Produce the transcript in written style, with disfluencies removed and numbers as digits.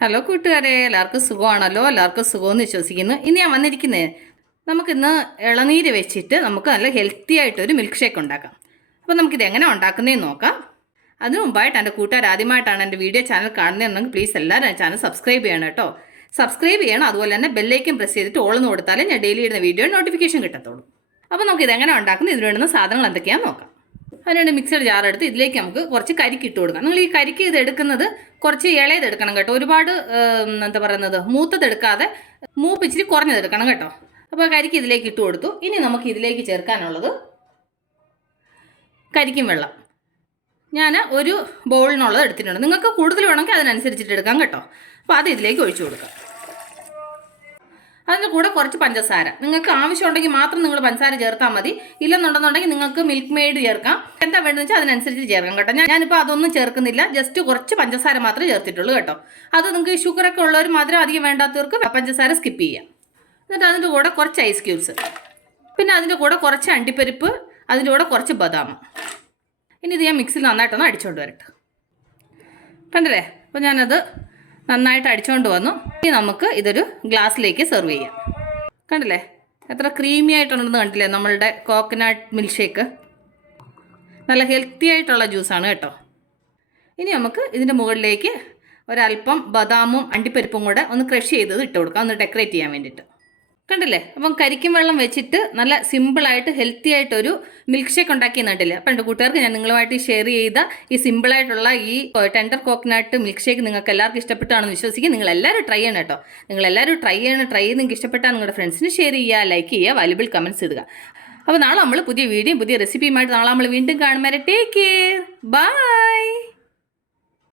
Hello കൂട്ടുകാരെ, എല്ലാവർക്കും സുഖമാണല്ലോ. എല്ലാവർക്കും സുഖമെന്ന് വിശ്വസിക്കുന്നു. ഇനി ഞാൻ വന്നിരിക്കുന്നത് നമുക്കിന്ന് ഇളനീര് വെച്ചിട്ട് നമുക്ക് നല്ല ഹെൽത്തി ആയിട്ടൊരു മിൽക്ക് ഷേക്ക് ഉണ്ടാക്കാം. അപ്പോൾ നമുക്കിത് എങ്ങനെ ഉണ്ടാക്കുന്നതെന്ന് നോക്കാം. അതിനു മുമ്പായിട്ട് എൻ്റെ കൂട്ടുകാർ ആദ്യമായിട്ടാണ് എൻ്റെ വീഡിയോ ചാനൽ കാണുന്നതെന്നെങ്കിൽ പ്ലീസ് എല്ലാവരും ചാനൽ സബ്സ്ക്രൈബ് ചെയ്യണം കേട്ടോ. സബ്സ്ക്രൈബ് ചെയ്യണം. അതുപോലെ തന്നെ ബെല്ലൈക്കൻ പ്രസ് ചെയ്തിട്ട് ഓളെന്ന് കൊടുത്താലേ ഞാൻ ഡെയിലി ഇടുന്ന വീഡിയോ നോട്ടിഫിക്കേഷൻ കിട്ടത്തുള്ളൂ. അപ്പോൾ നമുക്കിത് എങ്ങനെ ഉണ്ടാക്കുന്നത്, ഇതിന് വേണ്ടുന്ന സാധനങ്ങൾ എന്തൊക്കെയാണെന്ന് നോക്കാം. അതിനുവേണ്ടി മിക്സഡ് ജാർ എടുത്ത് ഇതിലേക്ക് നമുക്ക് കുറച്ച് കരിക്ക് ഇട്ട് കൊടുക്കാം. നിങ്ങൾ ഈ കരിക്ക് ഇത് എടുക്കുന്നത് കുറച്ച് ഇളയതെടുക്കണം കേട്ടോ. ഒരുപാട് എന്താ പറയുന്നത് മൂത്തതെടുക്കാതെ മൂപ്പിച്ചിരി കുറഞ്ഞതെടുക്കണം കേട്ടോ. അപ്പോൾ കരിക്ക് ഇതിലേക്ക് ഇട്ട് കൊടുത്തു. ഇനി നമുക്ക് ഇതിലേക്ക് ചേർക്കാനുള്ളത് കരിക്കും വെള്ളം. ഞാൻ ഒരു ബൗളിനുള്ളത് എടുത്തിട്ടുണ്ട്. നിങ്ങൾക്ക് കൂടുതൽ വേണമെങ്കിൽ അതിനനുസരിച്ചിട്ട് എടുക്കാം കേട്ടോ. അപ്പോൾ അത് ഇതിലേക്ക് ഒഴിച്ചു കൊടുക്കാം. അതിൻ്റെ കൂടെ കുറച്ച് പഞ്ചസാര. നിങ്ങൾക്ക് ആവശ്യമുണ്ടെങ്കിൽ മാത്രം നിങ്ങൾ പഞ്ചസാര ചേർത്താൽ മതി. ഇല്ലെന്നുണ്ടെന്നുണ്ടെങ്കിൽ നിങ്ങൾക്ക് മിൽക്ക് മെയ്ഡ് ചേർക്കാം. എന്താ വേണ്ടതെന്ന് വെച്ചാൽ അതിനനുസരിച്ച് ചേർക്കാം കേട്ടോ. ഞാനിപ്പോൾ അതൊന്നും ചേർക്കുന്നില്ല. ജസ്റ്റ് കുറച്ച് പഞ്ചസാര മാത്രമേ ചേർത്തിട്ടുള്ളൂ കേട്ടോ. അത് നിങ്ങൾക്ക് ഷുഗറൊക്കെ ഉള്ളവർ മധുരം അധികം വേണ്ടാത്തവർക്ക് പഞ്ചസാര സ്കിപ്പ് ചെയ്യാം. എന്നിട്ട് അതിൻ്റെ കൂടെ കുറച്ച് ഐസ് ക്യൂബ്സ്, പിന്നെ അതിൻ്റെ കൂടെ കുറച്ച് അണ്ടിപ്പരിപ്പ്, അതിൻ്റെ കൂടെ കുറച്ച് ബദാം. ഇനി ഇത് ഞാൻ മിക്സിയിൽ നന്നായിട്ടൊന്ന് അടിച്ചുകൊണ്ട് വരട്ടെ. കണ്ടല്ലേ? അപ്പോൾ ഞാനത് നന്നായിട്ട് അടിച്ചുകൊണ്ട് വന്നു. ഇനി നമുക്ക് ഇതൊരു ഗ്ലാസ്സിലേക്ക് സെർവ് ചെയ്യാം. കണ്ടില്ലേ എത്ര ക്രീമി ആയിട്ടുണ്ടെന്ന് കണ്ടില്ലേ നമ്മളുടെ കോക്കനട്ട് മിൽക്ക് ഷേക്ക്. നല്ല ഹെൽത്തി ആയിട്ടുള്ള ജ്യൂസാണ് കേട്ടോ. ഇനി നമുക്ക് ഇതിൻ്റെ മുകളിലേക്ക് ഒരല്പം ബദാമും അണ്ടിപ്പരിപ്പും കൂടെ ഒന്ന് ക്രഷ് ചെയ്തത് ഇട്ട് കൊടുക്കാം, ഒന്ന് ഡെക്കറേറ്റ് ചെയ്യാൻ വേണ്ടിയിട്ട്. കണ്ടില്ലേ? അപ്പം കരിക്കും വെള്ളം വെച്ചിട്ട് നല്ല സിമ്പിളായിട്ട് ഹെൽത്തി ആയിട്ടൊരു മിൽക്ക് ഷേക്ക് ഉണ്ടാക്കിയെന്ന് കണ്ടില്ലേ? അപ്പം എൻ്റെ കൂട്ടുകാർക്ക് ഞാൻ നിങ്ങളുമായിട്ട് ഷെയർ ചെയ്ത ഈ സിമ്പിളായിട്ടുള്ള ഈ ടെൻഡർ കോക്കനട്ട് മിൽക്ക് ഷേക്ക് നിങ്ങൾക്ക് എല്ലാവർക്കും ഇഷ്ടപ്പെട്ടാണെന്ന് വിശ്വസിക്കും. നിങ്ങളെല്ലാവരും ട്രൈ ചെയ്യണം കേട്ടോ. നിങ്ങളെല്ലാവരും ട്രൈ ചെയ്ത് നിങ്ങൾക്ക് ഇഷ്ടപ്പെട്ടാൽ നിങ്ങളുടെ ഫ്രണ്ട്സിന് ഷെയർ ചെയ്യുക, ലൈക്ക് ചെയ്യുക, വാല്യുബിൾ കമൻറ്റ്സ് ഇടുക. അപ്പോൾ നാളെ നമ്മൾ പുതിയ വീഡിയോയും പുതിയ റെസിപ്പിയുമായിട്ട് നാളെ നമ്മൾ വീണ്ടും കാണും വരെ ടേക്ക് കെയർ, ബൈ.